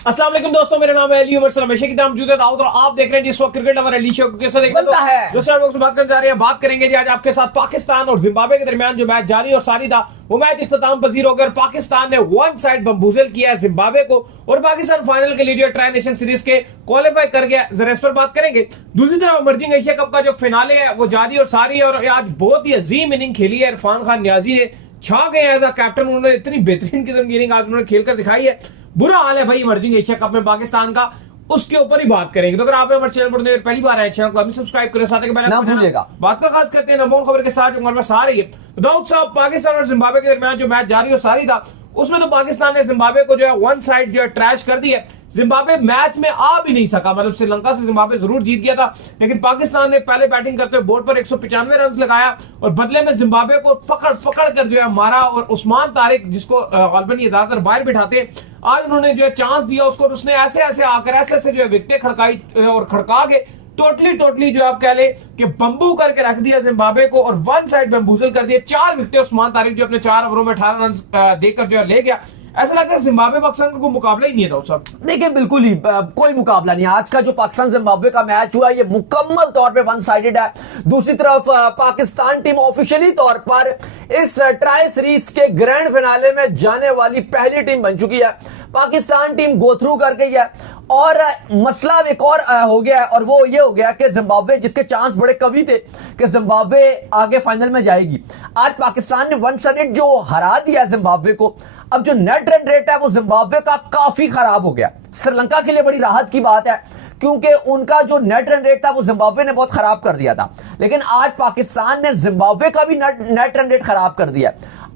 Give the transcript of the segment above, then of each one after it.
अस्सलाम वालेकुम दोस्तों, मेरा नाम है अली उमर सर, हमेशा की तरह मौजूद है दाऊद और आप देख रहे हैं जिस वक्त क्रिकेट लवर अली शो कैसे देखते हैं जो सर बात करने जा रहे हैं। बात करेंगे जी आज आपके साथ पाकिस्तान और जिम्बाब्वे के दरमियान जो मैच जारी और सारी था वो मैच इख्तिताम पजीर हो गया। पाकिस्तान ने वन साइड बम्बूजल किया जिम्बाब्वे को और पाकिस्तान फाइनल के लिए जो ट्राई नेशन सीरीज के क्वालिफाई कर गया। जरा इस पर बात करेंगे। दूसरी तरफ इमर्जिंग एशिया कप का जो फिनाले है वो जारी और सारी है और आज बहुत ही अजीम इनिंग खेली है। इरफान खान नियाजी ने छा गए एज अ कैप्टन, उन्होंने इतनी बेहतरीन किस्म की इनिंग आज उन्होंने खेलकर दिखाई है। बुरा हाल है भाई इमर्जिंग एशिया कप में पाकिस्तान का, उसके ऊपर ही बात करेंगे। तो अगर आप हमारे चैनल पर पहली बार आए चैनल को अभी सब्सक्राइब करें, साथ ना भूलिएगा। बात तो खास करते हैं नमोन खबर के साथ उम्र में आ रही है। दाऊद साहब, पाकिस्तान और जिम्बाब्वे के दरमियान जो मैच जारी और सारी था उसमें तो पाकिस्तान ने जिम्बाब्वे को जो है वन साइड जो है ट्रैश कर दी है। जिम्बाब्वे मैच में आ भी नहीं सका, मतलब श्रीलंका से जिम्बाब्वे जरूर जीत गया था लेकिन पाकिस्तान ने पहले बैटिंग करते हुए बोर्ड पर 195 रन लगाया और बदले में जिम्बाब्वे को पकड़ पकड़ कर जो है मारा। और उस्मान तारिक, जिसको गालिबन ये ज्यादातर बाहर बिठाते, आज उन्होंने जो है चांस दिया उसको, उसने ऐसे ऐसे आकर ऐसे ऐसे जो है विकेटें खड़काई और खड़का के टोटली जो आप कह ले कि बंबू करके रख दिया जिम्बाब्वे को और वन साइड बम्बूजल कर दिया। 4 विकेटें उस्मान तारिक जो अपने 4 ओवरों में 18 रन देकर जो है ले गया। ऐसा लगता है जिम्बाब्वे पाकिस्तान का कोई मुकाबला ही नहीं है। साहब देखिए, बिल्कुल ही कोई मुकाबला नहीं। आज का जो पाकिस्तान जिम्बाब्वे का मैच हुआ ये मुकम्मल तौर पे वन साइडेड है। दूसरी तरफ पाकिस्तान टीम ऑफिशियली तौर पर इस ट्राई सीरीज के ग्रैंड फिनाले में जाने वाली पहली टीम बन चुकी है। पाकिस्तान टीम गो थ्रू कर गई है और मसला एक और हो गया है और वो ये हो गया कि जिम्बाब्वे, जिसके चांस बड़े कवि थे कि जिम्बाब्वे आगे फाइनल में जाएगी, आज पाकिस्तान ने वन साइडेड जो हरा दिया जिम्बाब्वे को। अब जो नेट रन रेट है वो जिम्बाब्वे का काफी खराब हो गया। श्रीलंका के लिए बड़ी राहत की बात है क्योंकि उनका जो नेट रन रेट था वो जिम्बाब्वे ने बहुत खराब कर दिया था, लेकिन आज पाकिस्तान ने जिम्बाब्वे का भी नेट रन रेट खराब कर दिया।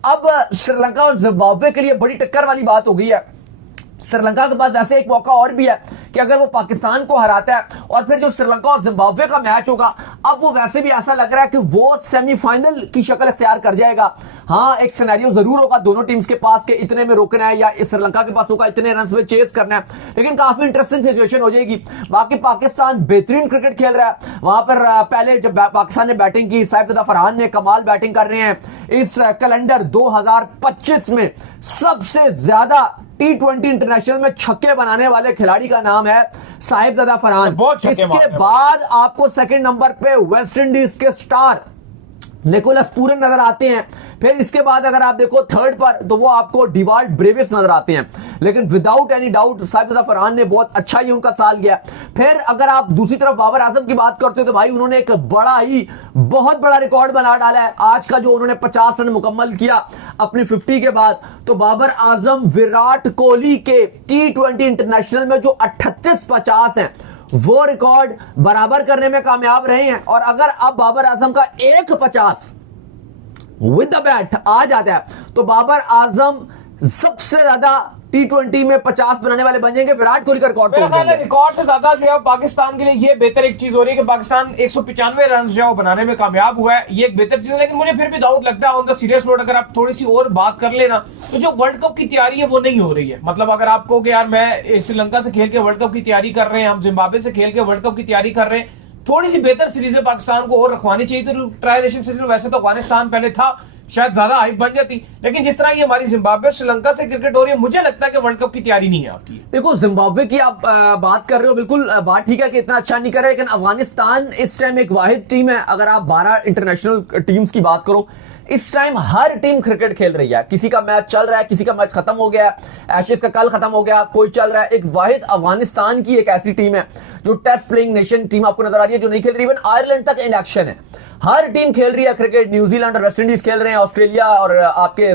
अब श्रीलंका और जिम्बाब्वे के लिए बड़ी टक्कर वाली बात हो गई है। श्रीलंका के पास ऐसे एक मौका और भी है कि अगर वो पाकिस्तान को हराता है और फिर जो श्रीलंका और जिम्बाब्वे का मैच होगा, अब वो वैसे भी ऐसा लग रहा है कि वो सेमीफाइनल की शक्ल इख्तियार कर जाएगा। हाँ, एक सिनेरियो जरूर होगा दोनों टीम्स के पास कि इतने में रोकना है या श्रीलंका के पास होगा इतने रन में चेस करना है, लेकिन काफी इंटरेस्टिंग सिचुएशन हो जाएगी। बाकी पाकिस्तान बेहतरीन क्रिकेट खेल रहा है। वहां पर पहले जब पाकिस्तान ने बैटिंग की, साइफ फरहान ने कमाल बैटिंग कर रहे हैं। इस कैलेंडर 2025 में सबसे ज्यादा T20 इंटरनेशनल में छक्के बनाने वाले खिलाड़ी का नाम है साहिबजादा फरहान। इसके बाद आपको सेकंड नंबर पे वेस्ट इंडीज के स्टार निकोलस पूरन नजर आते हैं। फिर इसके बाद अगर आप देखो थर्ड पर तो वो आपको डिवाल्ड ब्रेविस नजर आते हैं, लेकिन without any doubt Sahibzada Farhan ने बहुत अच्छा ही उनका साल गया। फिर अगर आप दूसरी तरफ बाबर आजम की बात करते हो तो भाई उन्होंने एक बहुत बड़ा रिकॉर्ड बना डाला है। आज का जो उन्होंने 50 रन मुकम्मल किया अपनी 50 के बाद, तो बाबर आजम विराट कोहली के T20 इंटरनेशनल में जो 38-50 हैं वो रिकॉर्ड बराबर करने में कामयाब रहे हैं। और अगर अब बाबर आजम का 150 विद द बैट आ जाता है तो बाबर आजम सबसे ज्यादा T20 में 50 बनाने वाले बन जाएंगे। विराट कोहली का रिकॉर्ड तोड़ देंगे। रिकॉर्ड से ज्यादा जो है पाकिस्तान के लिए ये बेहतर एक चीज हो रही है कि पाकिस्तान 195 रन जो है बनाने में कामयाब हुआ है। ये एक बेहतर चीज है, लेकिन मुझे फिर भी डाउट लगता है ऑन द सीरियस नोट अगर आप थोड़ी सी और बात कर लेना तो जो वर्ल्ड कप की तैयारी है वो नहीं हो रही है। मतलब अगर आपको कि यार मैं श्रीलंका से खेल के वर्ल्ड कप की तैयारी कर रहे हैं, हम जिम्बाब्वे से खेल के वर्ल्ड कप की तैयारी कर रहे हैं, थोड़ी सी बेहतर सीरीज में पाकिस्तान को और रखवानी चाहिए थी। ट्राई नेशन सीरीज में वैसे तो अफगानिस्तान पहले था, शायद ज्यादा हाइप बन जाती, लेकिन जिस तरह ये हमारी जिम्बाब्वे और श्रीलंका से क्रिकेट हो रही है, मुझे लगता है कि वर्ल्ड कप की तैयारी नहीं है आपकी। देखो, जिम्बाब्वे की आप बात कर रहे हो, बिल्कुल बात ठीक है कि इतना अच्छा नहीं कर रहा है, लेकिन अफगानिस्तान इस टाइम एक वाहिद टीम है। अगर आप 12 इंटरनेशनल टीम्स की बात करो, इस टाइम हर टीम क्रिकेट खेल रही है। किसी का मैच चल रहा है, किसी का मैच खत्म हो गया है, एशेज का कल खत्म हो गया, कोई चल रहा है। एक वाहिद अफगानिस्तान की एक ऐसी टीम है जो टेस्ट प्लेइंग नेशन टीम आपको नजर आ रही है, जो नहीं खेल रही। इवन आयरलैंड तक इन एक्शन है, हर टीम खेल रही है क्रिकेट। न्यूजीलैंड और वेस्ट इंडीज खेल रहे हैं, ऑस्ट्रेलिया और आपके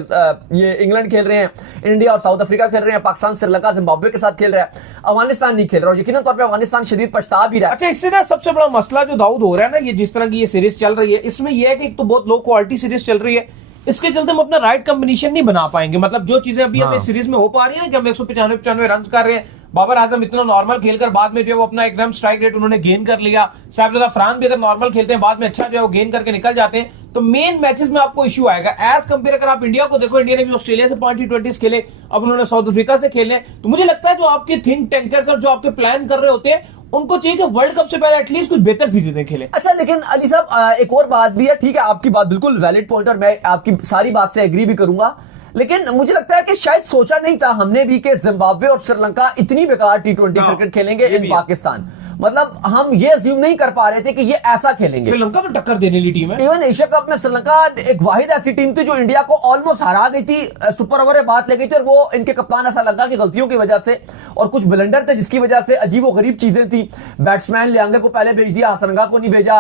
ये इंग्लैंड खेल रहे हैं, इंडिया और साउथ अफ्रीका खेल रहे हैं, पाकिस्तान श्रीलंका जिम्बाब्वे के साथ खेल रहा है, अफगानिस्तान नहीं खेल रहा। और यकीनन तौर पे अफगानिस्तान शदीद पछता भी रहा है। अच्छा, इससे ना सबसे बड़ा मसला जो दाऊद हो रहा है ना, ये जिस तरह की ये सीरीज चल रही है, इसमें यह है कि एक तो बहुत लो क्वालिटी सीरीज चल रही है, इसके चलते हम अपना राइट कॉम्बिनेशन नहीं बना पाएंगे। मतलब जो चीजें अभी हमें सीरीज में हो पा रही है ना कि हम 195 रन कर रहे हैं, बाबर आजम इतना नॉर्मल खेलकर बाद में जो है वो अपना एकदम स्ट्राइक रेट उन्होंने गेन कर लिया। साहिबजादा फरहान भी अगर नॉर्मल खेलते हैं बाद में अच्छा जो है वो गेन करके निकल जाते हैं, तो मेन मैचेस में आपको इश्यू आएगा। एज कंपेयर अगर आप इंडिया को देखो, इंडिया ने भी ऑस्ट्रेलिया से 5 T20 खेले, अब उन्होंने साउथ अफ्रीका से खेले। तो मुझे लगता है जो आपके थिंक टैंकर्स और जो आपके प्लान कर रहे होते हैं उनको चाहिए कि वर्ल्ड कप से पहले एटलीस्ट कुछ बेहतर सीरीजें खेले। अच्छा, लेकिन अली साहब एक और बात भी है। ठीक है, आपकी बात बिल्कुल वैलिड पॉइंट और मैं आपकी सारी बात से एग्री भी करूंगा, लेकिन मुझे लगता है कि शायद सोचा नहीं था हमने भी कि जिम्बाब्वे और श्रीलंका इतनी बेकार T20 क्रिकेट खेलेंगे इन पाकिस्तान। मतलब हम ये अज्यूम नहीं कर पा रहे थे कि ये ऐसा खेलेंगे। श्रीलंका तो टक्कर देने वाली टीम है। इवन एशिया कप में श्रीलंका एक वाहिद ऐसी टीम थी जो इंडिया को ऑलमोस्ट हरा गई थी, सुपर ओवर में बात ले गई थी, और वो इनके कप्तान ऐसा लगा कि गलतियों की वजह से और कुछ ब्लंडर थे जिसकी वजह से अजीब व गरीब चीजें थी। बैट्समैन लियांगे को पहले भेज दिया, असलंका को नहीं भेजा,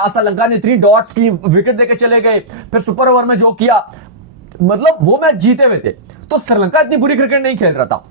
असलंका ने 3 डॉट्स की विकेट देके चले गए, फिर सुपर ओवर में जो किया, मतलब वो मैच जीते हुए थे। तो श्रीलंका इतनी बुरी क्रिकेट नहीं खेल रहा था,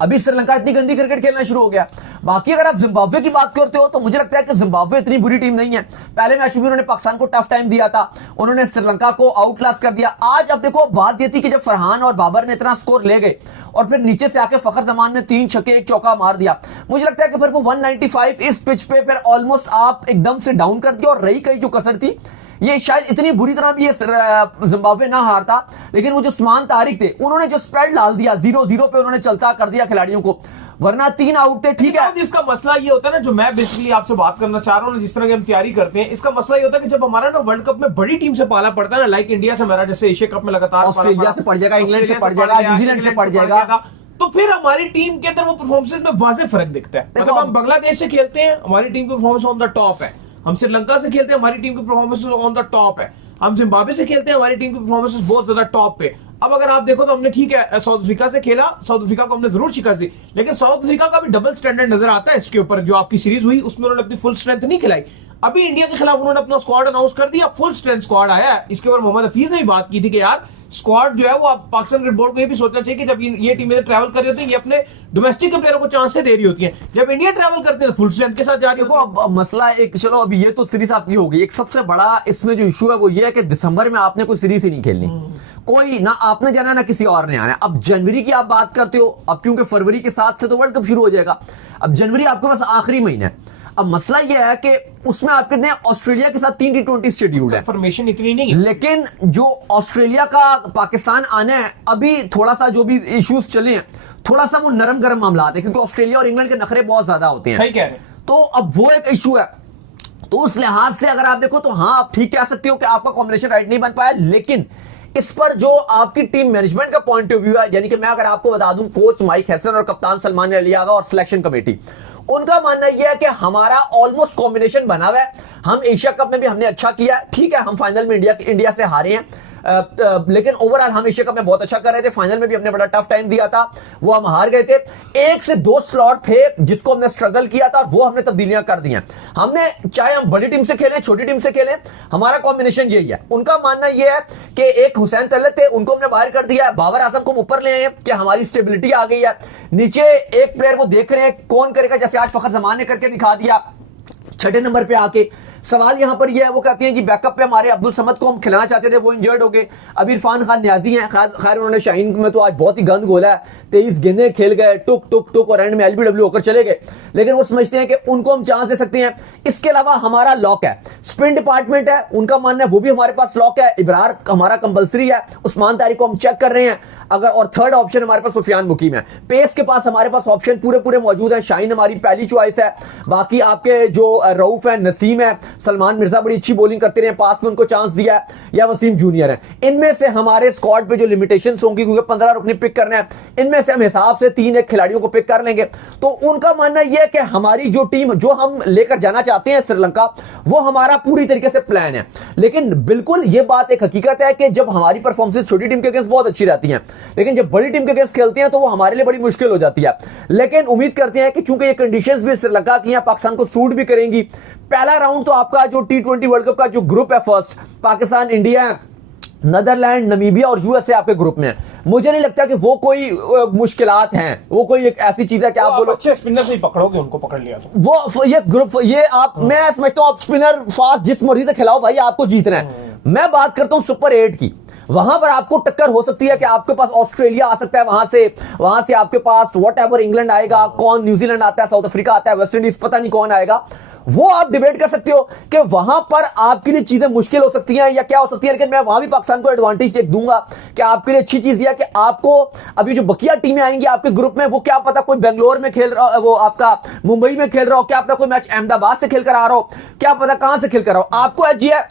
अभी श्रीलंका इतनी गंदी क्रिकेट खेलना शुरू हो गया। बाकी अगर आप जिम्बाब्वे की बात करते हो तो मुझे लगता है कि जिम्बाब्वे इतनी बुरी टीम नहीं है। पहले मैच में उन्होंने पाकिस्तान को टफ टाइम दिया था, उन्होंने श्रीलंका को आउट क्लास कर दिया। आज अब देखो बात ये थी कि जब फरहान और बाबर ने इतना स्कोर ले गए और फिर नीचे से आके फखर जमान ने 3 छक्के 1 चौका मार दिया, मुझे लगता है कि फिर वो 195 इस पिच पे फिर ऑलमोस्ट आप एकदम से डाउन कर दिया। और रही कहीं जो कसर थी, ये शायद इतनी बुरी तरह भी ये जिम्बाब्वे ना हारता, लेकिन वो जो उस्मान तारिक थे उन्होंने जो स्प्रेड डाल दिया 0-0 पे उन्होंने चलता कर दिया खिलाड़ियों को, वरना 3 आउट थे। ठीक है, इसका मसला ये होता है ना, जो मैं बेसिकली आपसे बात करना चाह रहा हूँ, जिस तरह की हम तैयारी करते हैं, इसका मसला ये होता है कि जब हमारा ना वर्ल्ड कप में बड़ी टीम से पाला पड़ता है ना, लाइक इंडिया से हमारा जैसे एशिया कप में लगातार ऑस्ट्रेलिया से पड़ जाएगा, इंग्लैंड से पड़ जाएगा, न्यूजीलैंड से पड़ जाएगा, तो फिर हमारी टीम के अंदर वो परफॉर्मेंस में वाज़ेह फर्क दिखता है। अगर हम बांग्लादेश से खेलते हैं, हमारी टीम की परफॉर्मेंस ऑन द टॉप है। हम श्रीलंका से खेलते हैं, हमारी टीम की परफॉर्मेंस ऑन द टॉप है। हम जिम्बाब्वे से खेलते हैं, हमारी टीम की परफॉर्मेंस बहुत ज्यादा टॉप पे। अब अगर आप देखो तो हमने ठीक है साउथ अफ्रीका से खेला, साउथ अफ्रीका को हमने जरूर शिकस्त दी, लेकिन साउथ अफ्रीका का भी डबल स्टैंडर्ड नजर आता है इसके ऊपर। जो आपकी सीरीज हुई उसमें उन्होंने अपनी फुल स्ट्रेंथ नहीं खिलाई। अभी इंडिया के खिलाफ उन्होंने अपना स्क्वाड अनाउंस कर दिया, फुल स्ट्रेंथ स्क्वाड आया है। इसके ऊपर मोहम्मद हफीज ने भी बात की थी कि यार स्क्वाड जो है वो आप पाकिस्तान क्रिकेट बोर्ड को ये भी सोचना चाहिए कि जब ये टीमें ट्रैवल कर रही होती है, ये अपने डोमेस्टिक के प्लेयरों को चांस से दे रही होती है। जब इंडिया ट्रैवल करते हैं फुल स्ट्रेंथ के साथ जा रही देखो अब मसला एक, चलो अभी ये तो सीरीज आपकी होगी, एक सबसे बड़ा इसमें जो इशू है वो ये है कि दिसंबर में आपने कोई सीरीज ही नहीं खेलनी, कोई ना आपने जाना ना किसी और ने आना। अब जनवरी की आप बात करते हो, अब क्योंकि फरवरी के 7 से तो वर्ल्ड कप शुरू हो जाएगा, अब जनवरी आपके पास आखिरी महीना है। अब मसला यह है कि उसमें आपके ने ऑस्ट्रेलिया के साथ 3 T20 शेड्यूल्ड है, फॉर्मेशन इतनी नहीं है, लेकिन जो ऑस्ट्रेलिया का पाकिस्तान आना है, अभी थोड़ा सा जो भी इश्यूज चले हैं, थोड़ा सा वो नरम गरम मामला है, क्योंकि ऑस्ट्रेलिया और इंग्लैंड के नखरे बहुत ज्यादा होते हैं। सही कह रहे हैं। तो अब वो एक इशू है। तो उस लिहाज से अगर आप देखो तो हाँ आप ठीक कह सकते हो कि आपका कॉम्बिनेशन राइट नहीं बन पाया, लेकिन इस पर जो आपकी टीम मैनेजमेंट का पॉइंट ऑफ व्यू है, यानी कि मैं अगर आपको बता दूं, कोच माइक हैसन और कप्तान सलमान अलियागा और सिलेक्शन कमेटी, उनका मानना यह है कि हमारा ऑलमोस्ट कॉम्बिनेशन बना हुआ है। हम एशिया कप में भी हमने अच्छा किया, ठीक है हम फाइनल में इंडिया से हारे हैं, लेकिन ओवरऑल हम एशिया कप में बहुत अच्छा कर रहे थे। फाइनल में भी हमने बड़ा टफ टाइम दिया था, वो हम हार गए थे। 1 से 2 स्लॉट थे जिसको हमने स्ट्रगल किया था, और वो हमने तब्दीलियां कर दी हैं। हमने चाहे हम बड़ी टीम से खेलें छोटी टीम से खेलें, हमारा कॉम्बिनेशन यही है। उनका मानना यह है कि एक हुसैन तलत थे, उनको हमने बाहर कर दिया, बाबर आजम को ऊपर ले आए कि हमारी स्टेबिलिटी आ गई है। नीचे एक प्लेयर वो देख रहे हैं कौन करेगा, जैसे आज फखर जमान ने करके दिखा दिया 6ठे नंबर पे आके। सवाल यहां पर यह है, वो कहते हैं कि बैकअप पे हमारे अब्दुल समद को हम खिलाना चाहते थे, वो इंजर्ड हो गए। अब इरफान खान न्याजी हैं, खैर उन्होंने शाहीन में तो आज बहुत ही गंद गोला है, 23 गेंदें खेल गए, टुक टुक टुक, और एंड में LBW होकर चले गए, लेकिन वो समझते हैं कि उनको हम चांस दे सकते हैं। इसके अलावा हमारा लॉक है, स्पिन डिपार्टमेंट है, उनका मानना है वो भी हमारे पास लॉक है। इब्रार हमारा कंपल्सरी है, उस्मान तारिक को हम चेक कर रहे हैं अगर, और थर्ड ऑप्शन हमारे पास सुफियान मुकीम है। पेस के पास हमारे पास ऑप्शन पूरे मौजूद है, शाहीन हमारी पहली चॉइस है। बाकी आपके जो रऊफ है, नसीम है, सलमान मिर्जा बड़ी अच्छी बॉलिंग करते रहे, पास में उनको चांस दिया है, या वसीम जूनियर है। इनमें से हमारे स्क्वाड पे जो लिमिटेशंस होंगी, क्योंकि 15 रुकनी पिक करना है, इनमें से हम हिसाब से 3 एक खिलाड़ियों को पिक कर लेंगे। तो उनका मानना यह है कि हमारी जो टीम जो हम लेकर जाना चाहते हैं श्रीलंका, वो हमारा पूरी तरीके से प्लान है। लेकिन बिल्कुल यह बात एक हकीकत है कि जब हमारी परफॉर्मेंस छोटी टीम के अगेंस्ट बहुत अच्छी रहती है, लेकिन जब बड़ी टीम के अगेंस्ट खेलते हैं तो वो हमारे लिए बड़ी मुश्किल हो जाती है। लेकिन उम्मीद करते हैं कि चूंकि ये कंडीशंस भी श्रीलंका की हैं, पाकिस्तान को सूट भी करेंगी। पहला राउंड तो आपका जो T20 वर्ल्ड कप का जो ग्रुप है, first Pakistan, India, Netherland, Namibia और यूएसए आपके ग्रुप में है। मुझे नहीं लगता कि वो कोई मुश्किलात हैं, वो कोई एक ऐसी चीज है कि आप बोलो अच्छे स्पिनर से ही पकड़ोगे, उनको पकड़ लिया तो वो ये ग्रुप, ये आप, मैं समझता हूं आप स्पिनर फास्ट जिस मर्जी से खिलाओ भाई, आपको जीतना है। मैं बात करता हूं सुपर 8 की, वहां पर आपको टक्कर हो सकती है कि आपके पास ऑस्ट्रेलिया आ सकता है, वहां से आपके पास वॉट एवर इंग्लैंड आएगा, कौन न्यूजीलैंड आता है, साउथ अफ्रीका आता है, वेस्ट इंडीज, पता नहीं कौन आएगा। वो आप डिबेट कर सकते हो कि वहां पर आपके लिए चीजें मुश्किल हो सकती हैं या क्या हो सकती है, लेकिन मैं वहां भी पाकिस्तान को एडवांटेज एक दूंगा कि आपके लिए अच्छी चीज यह है कि आपको अभी जो बकिया टीमें आएंगी आपके ग्रुप में, वो क्या पता कोई बेंगलोर में खेल रहा, वो आपका मुंबई में खेल रहा हो, क्या पता कोई मैच अहमदाबाद से खेलकर आ रहा हो, क्या पता कहां से खेलकर आ रहा हो। आपको है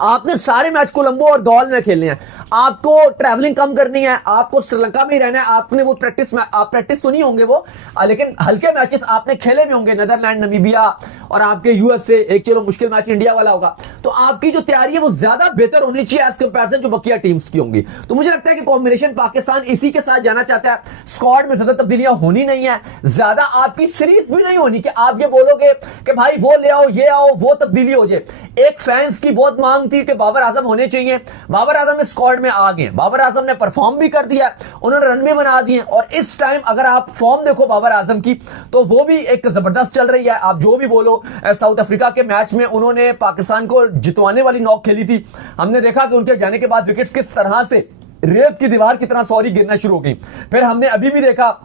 आपने सारे मैच कोलंबो और गौल में खेलने हैं। आपको ट्रैवलिंग कम करनी है, आपको श्रीलंका में ही रहना है, आपने वो प्रैक्टिस तो नहीं होंगे वो, लेकिन हल्के मैचेस आपने खेले भी होंगे, नीदरलैंड, नामीबिया और आपके यूएसए, एक चलो मुश्किल मैच इंडिया वाला होगा, तो आपकी जो तैयारी है वो ज्यादा बेहतर होनी चाहिए एज कंपैरिजन जो बकिया टीम्स की होंगी। तो मुझे लगता है कि कॉम्बिनेशन पाकिस्तान इसी के साथ जाना चाहता है। स्क्वाड में ज्यादा तब्दीलियां होनी नहीं है, ज्यादा आपकी सीरीज भी नहीं होनी कि आप ये बोलोगे कि भाई वो ले आओ, ये आओ, वो तब्दीली हो जाए। एक फैंस की बहुत मांग थी कि बाबर आजम होने चाहिए, बाबर आजम इस स्क्वाड में आ गए, बाबर आजम ने परफॉर्म भी कर दिया, उन्होंने रन भी बना दिए, और इस टाइम अगर आप फॉर्म देखो बाबर आजम की तो वो भी एक जबरदस्त चल रही है। आप जो भी बोलो, साउथ अफ्रीका के मैच में उन्होंने पाकिस्तान को जितवाने वाली नॉक खेली थी, हमने देखा कि उनके जाने के बाद विकेट्स किस तरह से रेत की दीवार की तरह सॉरी गिरना शुरू हो गई। फिर हमने अभी भी देखा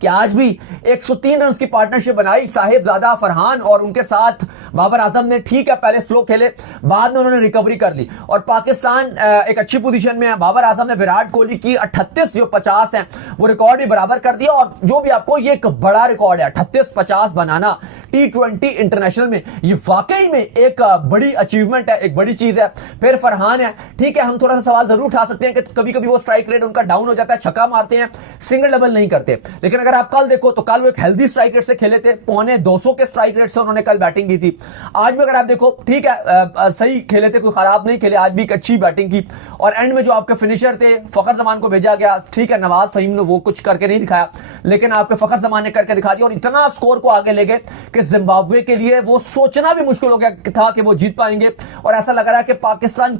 कि आज भी 103 रन की पार्टनरशिप बनाई, साहिबजादा, फरहान और उनके साथ बाबर आजम ने। ठीक है पहले स्लो खेले, बाद में उन्होंने रिकवरी कर ली और पाकिस्तान एक अच्छी पोजीशन में है। बाबर आजम ने विराट कोहली की 38 जो 50 है वो रिकॉर्ड भी बराबर कर दिया, और जो भी आपको ये एक बड़ा रिकॉर्ड है 38-50 बनाना T20 इंटरनेशनल में, ये वाकई में एक बड़ी अचीवमेंट है, एक बड़ी चीज है। फिर फरहान है, ठीक है हम थोड़ा सा सवाल जरूर उठा सकते हैं कि कभी कभी वो स्ट्राइक रेट उनका डाउन हो जाता है, छक्का मारते हैं, सिंगल डबल नहीं करते, लेकिन अगर आप कल देखो तो कल वो एक हेल्दी स्ट्राइक रेट से खेले थे, 250 के स्ट्राइक रेट से उन्होंने कल बैटिंग की थी। आज भी अगर आप देखो ठीक है सही खेले थे, कोई खराब नहीं खेले, आज भी एक अच्छी बैटिंग की। और एंड में जो आपके फिनिशर थे, फखर जमान को भेजा गया, ठीक है नवाज फहीम ने वो कुछ करके नहीं दिखाया, लेकिन आपके फखर जमान ने करके दिखा दिया और इतना स्कोर को आगे ले गए कि जिम्बाब्वे के लिए वो सोचना भी मुश्किल हो गया था कि वो जीत पाएंगे। और ऐसा लग रहा है कि पाकिस्तान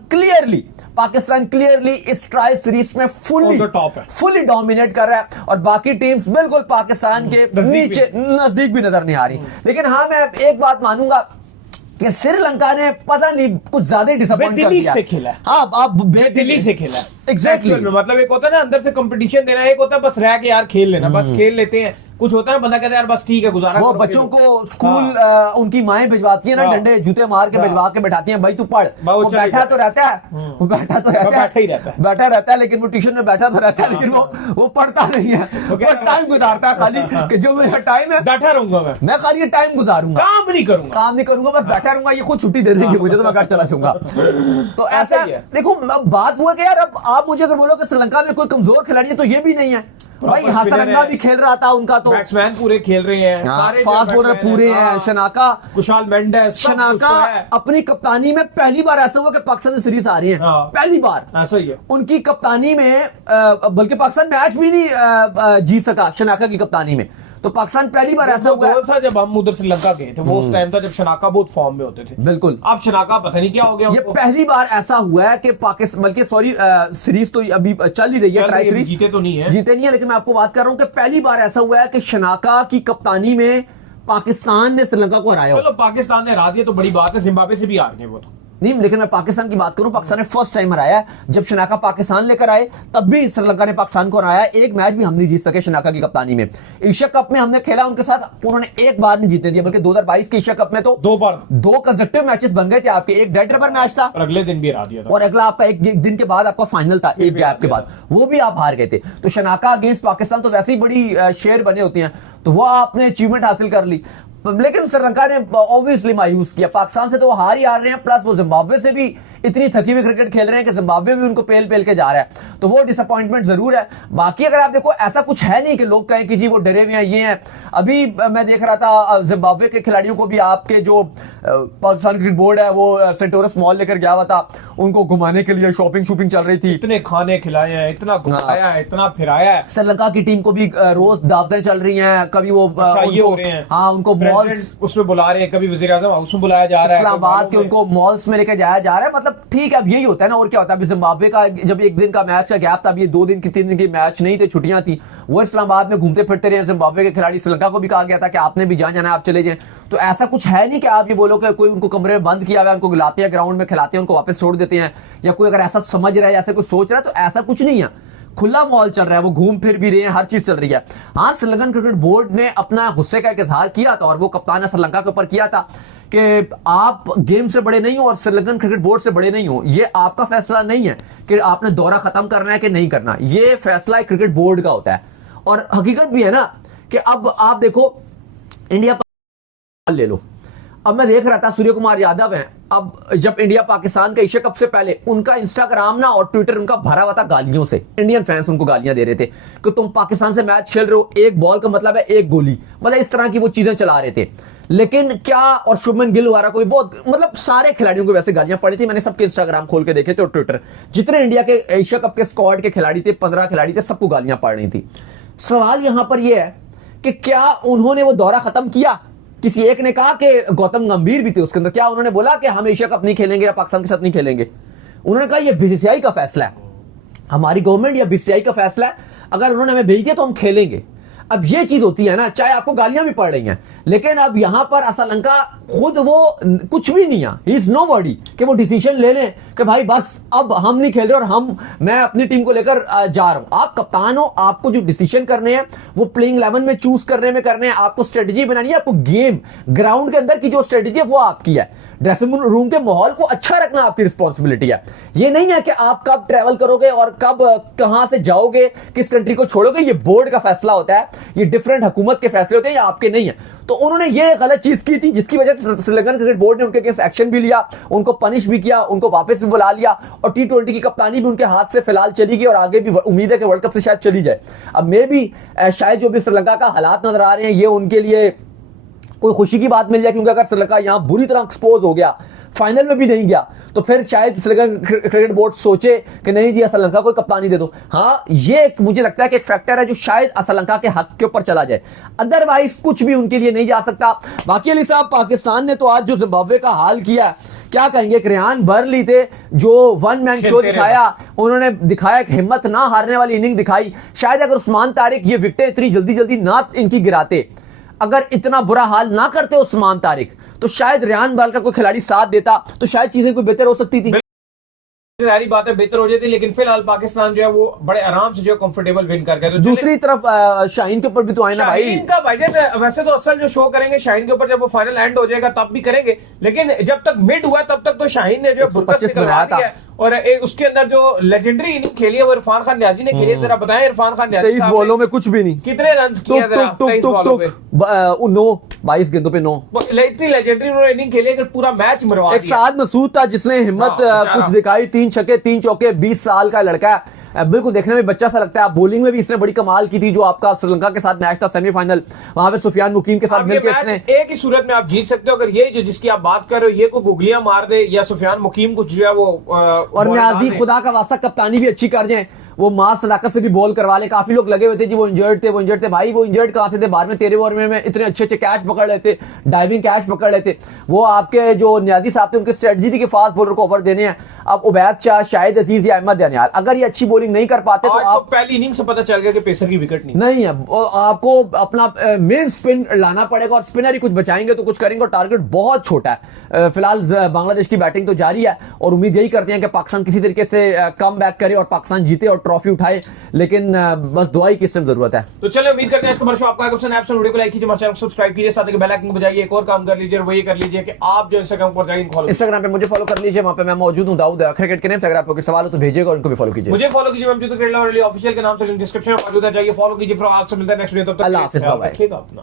क्लियरली इस ट्राई सीरीज में फुली डोमिनेट कर रहा है, और बाकी टीम्स बिल्कुल पाकिस्तान के नीचे नजदीक भी नजर नहीं आ रही। लेकिन हाँ मैं एक बात मानूंगा कि श्रीलंका ने पता नहीं कुछ ज्यादा ही डिसअपॉइंट कर दिया। से खेला है। हाँ आप दिल्ली से खेला है एग्जैक्टली। मतलब एक होता है ना अंदर से कंपटीशन देना, एक होता है बस रह के यार खेल लेना, बस खेल लेते हैं। कुछ होता है बंदा कहता है यार बस ठीक है गुजारा वो बच्चों को स्कूल उनकी माएं भिजवाती है ना, डंडे जूते मार के भिजवा के बैठाती हैं, भाई तू पढ़। वो बैठा तो रहता है, वो बैठा रहता है, लेकिन वो ट्यूशन में बैठा तो रहता है, लेकिन वो पढ़ता नहीं है, वो टाइम गुजारता है खाली कि जो मेरा टाइम है बैठा रहूंगा मैं खाली ये टाइम गुजारूंगा, काम नहीं करूंगा, बस बैठा रहूंगा, ये खुद छुट्टी दे देंगे मुझे तो मैं घर चला जाऊंगा। तो ऐसा देखो बात हुआ कि यार अब आप मुझे अगर बोलो कि श्रीलंका में कोई कमजोर खिलाड़ी है तो ये भी नहीं है भाई। हासरंगा भी खेल रहा था, उनका तो बैट्समैन पूरे खेल रहे हैं, सारे फास्ट बॉलर पूरे हैं, शनाका, कुशाल मेंडेस, शनाका अपनी कप्तानी में पहली बार ऐसा हुआ कि पाकिस्तान से सीरीज आ रही है, पहली बार ऐसा ही है उनकी कप्तानी में, बल्कि पाकिस्तान मैच भी नहीं जीत सका शनाका की कप्तानी में। तो पाकिस्तान पहली बार ऐसा हुआ था जब हम उधर श्रीलंका गए थे, वो उस टाइम था जब शनाका बहुत फॉर्म में होते थे। बिल्कुल। अब शनाका पता नहीं क्या हो गया, ये पहली बार ऐसा हुआ है कि पाकिस्तान, बल्कि सॉरी सीरीज तो अभी चल ही रही है, ट्राई सीरीज जीते नहीं है, लेकिन मैं आपको बात कर रहा हूं कि पहली बार ऐसा हुआ है कि शनाका की कप्तानी में पाकिस्तान ने श्रीलंका को हराया। चलो पाकिस्तान ने हरा दिया तो बड़ी बात है, जिम्बाब्वे से भी हार गए वो तो नहीं, लेकिन मैं पाकिस्तान की बात करूं, पाकिस्तान ने फर्स्ट टाइम हराया। जब शनाका पाकिस्तान लेकर आए तब भी श्रीलंका ने पाकिस्तान को हराया, एक मैच भी हम नहीं जीत सके शनाका की कप्तानी में। एशिया कप में हमने खेला उनके साथ, उन्होंने एक बार नहीं जीतने दिया, बल्कि 2022 के एशिया कप में तो दो कंसेक्टिव मैचेस बन गए थे आपके, एक डेड रबर मैच था और अगले दिन भी हरा दिया था, और अगला आपका एक दिन के बाद आपका फाइनल था, एक गैप के बाद, वो भी आप हार गए थे। तो शनाका अगेंस्ट पाकिस्तान तो वैसे ही बड़ी शेयर बने होती हैं, तो वो आपने अचीवमेंट हासिल कर ली। लेकिन श्रीलंका ने ऑब्वियसली मायूस किया, पाकिस्तान से तो वो हार ही हार रहे हैं, प्लस वो जिम्बाब्वे से भी इतनी थकी हुई क्रिकेट खेल रहे हैं कि जिम्बाब्वे भी उनको पेल पेल के जा रहा है, तो वो डिसअपॉइंटमेंट जरूर है। बाकी अगर आप देखो ऐसा कुछ है नहीं कि लोग कहें कि जी वो डरे हुए हैं, ये हैं। अभी मैं देख रहा था जिम्बाब्वे के खिलाड़ियों को भी आपके जो पाकिस्तान क्रिकेट बोर्ड है वो सेंटोरस मॉल लेकर गया हुआ था, उनको घुमाने के लिए शॉपिंग चल रही थी, इतने खाने खिलाए हैं, इतना घुमाया है, इतना फिराया है। श्रीलंका की टीम को भी रोज दावतें चल रही हैं, कभी वो उनको मॉल्स उसमें बुला रहे हैं, कभी वज़ीर-ए-आज़म हाउस में बुलाया जा रहा है, इस्लामाबाद के उनको मॉल्स में लेकर जाया जा रहा है। मतलब ठीक है अब यही होता है ना, और क्या होता है। अभी जिम्बाब्वे का जब एक दिन का मैच का गैप था, अभी 2 दिन की 3 दिन की मैच नहीं थे, छुट्टियां थी, वो इस्लामाबाद में घूमते फिरते रहे जिम्बाब्वे के खिलाड़ी। श्रीलंका को भी कहा गया था कि आपने भी जाना है, आप चले जाएं। तो ऐसा कुछ है नहीं कि आप ये बोलो कि कोई उनको कमरे में बंद किया हुआ है, उनको खिलाते हैं, ग्राउंड में खिलाते हैं, उनको वापस छोड़ देते हैं, या कोई अगर ऐसा समझ रहा है या ऐसा कुछ सोच रहा है, तो ऐसा कुछ नहीं है। खुला मॉल चल रहा है, वो घूम फिर भी रहे हैं, हर चीज चल रही है। हाँ श्रीलंकन क्रिकेट बोर्ड ने अपना गुस्से का इजहार किया था, और वो कप्तान ने श्रीलंका के ऊपर किया था कि आप गेम से बड़े नहीं हो और श्रीलंकन क्रिकेट बोर्ड से बड़े नहीं हो, ये आपका फैसला नहीं है कि आपने दौरा खत्म करना है कि नहीं करना, ये फैसला क्रिकेट बोर्ड का होता है। और हकीकत भी है ना कि अब आप देखो इंडिया ले लो, अब मैं देख रहा था सूर्य कुमार यादव हैं, अब जब इंडिया पाकिस्तान का एशिया कप से पहले उनका इंस्टाग्राम ना और ट्विटर उनका भरा हुआ था गालियों से। इंडियन फैंस उनको गालियां दे रहे थे कि तुम पाकिस्तान से मैच खेल रहे हो, एक बॉल का मतलब है एक गोली, मतलब इस तरह की वो चीजें चला रहे थे। लेकिन क्या, और शुभमन गिल वगैरह को भी बहुत, मतलब सारे खिलाड़ियों को वैसे गालियां पड़ी थी। मैंने सबके इंस्टाग्राम खोल के देखे थे और ट्विटर, जितने इंडिया के एशिया कप के स्क्वाड के खिलाड़ी थे, 15 खिलाड़ी थे, सबको गालियां पड़ रही थी। सवाल यहां पर यह है कि क्या उन्होंने वो दौरा खत्म किया? किसी एक ने कहा कि गौतम गंभीर भी थे उसके अंदर, क्या उन्होंने बोला कि हम एशिया कप नहीं खेलेंगे या पाकिस्तान के साथ नहीं खेलेंगे? उन्होंने कहा यह बीसीसीआई का फैसला है, हमारी गवर्नमेंट या बीसीसीआई का फैसला है, अगर उन्होंने हमें भेज दिया तो हम खेलेंगे। अब ये चीज होती है ना, चाहे आपको गालियां भी पड़ रही हैं, लेकिन अब यहां पर असलंका खुद वो कुछ भी नहीं है, ही इज नोबॉडी कि वो डिसीजन ले लें कि भाई बस अब हम नहीं खेल रहे और मैं अपनी टीम को लेकर जा रहा हूं। आप कप्तान हो, आपको जो डिसीजन करने हैं वो प्लेइंग 11 में चूज करने में करने हैं, आपको स्ट्रेटजी बनानी है, आपको गेम ग्राउंड के अंदर की जो स्ट्रेटजी है वो आपकी है। ड्रेसिंग रूम के माहौल को अच्छा रखना आपकी रिस्पॉन्सिबिलिटी है। ये नहीं है कि आप कब ट्रैवल करोगे और कब कहां से जाओगे, किस कंट्री को छोड़ोगे, ये बोर्ड का फैसला होता है, ये डिफरेंट हुकूमत के फैसले होते हैं, ये आपके नहीं है। तो उन्होंने ये गलत चीज की थी जिसकी वजह से श्रीलंकन क्रिकेट बोर्ड ने उनके केस एक्शन भी लिया, उनको पनिश भी किया, उनको वापस भी बुला लिया और T20 की कप्तानी भी उनके हाथ से फिलहाल चली गई और आगे भी उम्मीद है कि वर्ल्ड कप से शायद चली जाए। अब मे भी शायद जो भी श्रीलंका का हालात नजर आ रहे हैं ये उनके लिए कोई खुशी की बात मिल जाए, क्योंकि अगर श्रीलंका यहां बुरी तरह एक्सपोज हो गया, फाइनल में भी नहीं गया, तो फिर शायद श्रीलंका क्रिकेट बोर्ड सोचे कि नहीं जी श्रीलंका को कप्तानी दे दो। हाँ, ये मुझे लगता है कि एक फैक्टर है जो शायद श्रीलंका के हक के ऊपर चला जाए, अदरवाइज कुछ भी उनके लिए नहीं जा सकता। बाकी अली साहब, पाकिस्तान ने तो आज जो जिम्बाब्वे का हाल किया, क्या कहेंगे? रेहान बर्ली थे जो वन मैन शो दिखाया, उन्होंने दिखाया कि हिम्मत ना हारने वाली इनिंग दिखाई। शायद अगर उस्मान तारिक ये विकेटें इतनी जल्दी जल्दी ना इनकी गिराते, अगर इतना बुरा हाल ना करते उस्मान तारिक, तो शायद रेहान बर्ली का कोई खिलाड़ी साथ देता तो शायद चीजें कोई बेहतर हो सकती थी। सारी बातें बेहतर हो जाती, लेकिन फिलहाल पाकिस्तान जो है वो बड़े आराम से जो कंफर्टेबल विन कर गए। तो दूसरी तरफ शाहीन के ऊपर भी तो आए ना भाई। शाहीन का भाईजान वैसे तो असल जो शो करेंगे शाहीन के ऊपर, जब वो फाइनल एंड हो जाएगा तब भी करेंगे, लेकिन जब तक मिड हुआ तब तक तो शाहीन ने जो है बुरकत निकलवा दिया है। और उसके अंदर जो लेजेंडरी इनिंग खेली है वो इरफान खान न्याजी ने खेली है। जरा बताएं इरफान खान न्याजी 23 बॉलों में कुछ भी नहीं, कितने रन किए? 22 गेंदों पे 9। इतनी लेजेंडरी उन्होंने इनिंग खेली है, पूरा मैच मरवा एक साद मसूद था जिसने हिम्मत कुछ दिखाई, 3 छक्के 3 चौके, 20 साल का लड़का है, बिल्कुल देखने में बच्चा सा लगता है। बॉलिंग में भी इसने बड़ी कमाल की थी, जो आपका श्रीलंका के साथ मैच था सेमीफाइनल, वहां पे सुफियान मुकीम के साथ मिलकर इसने एक ही सूरत में आप जीत सकते हो अगर ये जो जिसकी आप बात कर रहे हो ये को गुगलियां मार दे या सुफियान मुकीम कुछ जो है वो और न्याजी खुदा का वास्ता कप्तानी भी अच्छी कर जाए, वो मां सदाकत से भी बॉल करवा ले। काफी लोग लगे हुए थे जी वो इंजर्ड थे भाई, वो इंजर्ड कहां से थे? बाद में 13 ओवर में इतने अच्छे कैच पकड़ लेते, डाइविंग कैच पकड़ लेते। वो आपके जो न्याजी साहब थे उनकी स्ट्रेटजी थी कि फास्ट बॉलर को ओवर देने हैं। अब उबैद शाह, शाहिद अजीज या अहमद यानियाल अगर ये अच्छी बॉलिंग नहीं कर पाते तो आप पहली इनिंग से पता चल गया कि पेसर की विकेट नहीं है, आपको अपना मेन स्पिन लाना पड़ेगा और स्पिनर ही कुछ बचाएंगे तो कुछ करेंगे। और टारगेट बहुत छोटा है फिलहाल, बांग्लादेश की बैटिंग तो जारी है और उम्मीद यही करते हैं कि पाकिस्तान किसी तरीके से कम बैक करे और पाकिस्तान जीते और ट्रॉफी उठाए, लेकिन बस दुआ की इसमें जरूरत है। तो चलो उम्मीद करते हैं इसको शो आपका वीडियो को लाइक कीजिए, हमारे चैनल को सब्सक्राइब कीजिए, साथ ही बेल आइकन को बजाइए। एक और काम कर लीजिए, वो ये कर लीजिए कि आप जो इंस्टाग्राम पर जाइए फॉलो, इंस्टाग्राम पे मुझे फॉलो कर लीजिए, वहां पे मैं मौजूद हूं दाऊद क्रिकेट के नेम से। अगर आपको कोई सवाल हो तो भेजिएगा और उनको भी फॉलो कीजिए। मुझे फॉलो कीजिए, मैं ऑफिशियल के नाम से डिस्क्रिप्शन में मौजूद है, जाइए फॉलो कीजिए। फिर आपसे मिलता है नेक्स्ट वीडियो, तब तक अल्लाह हाफिज़, बाय बाय। अपना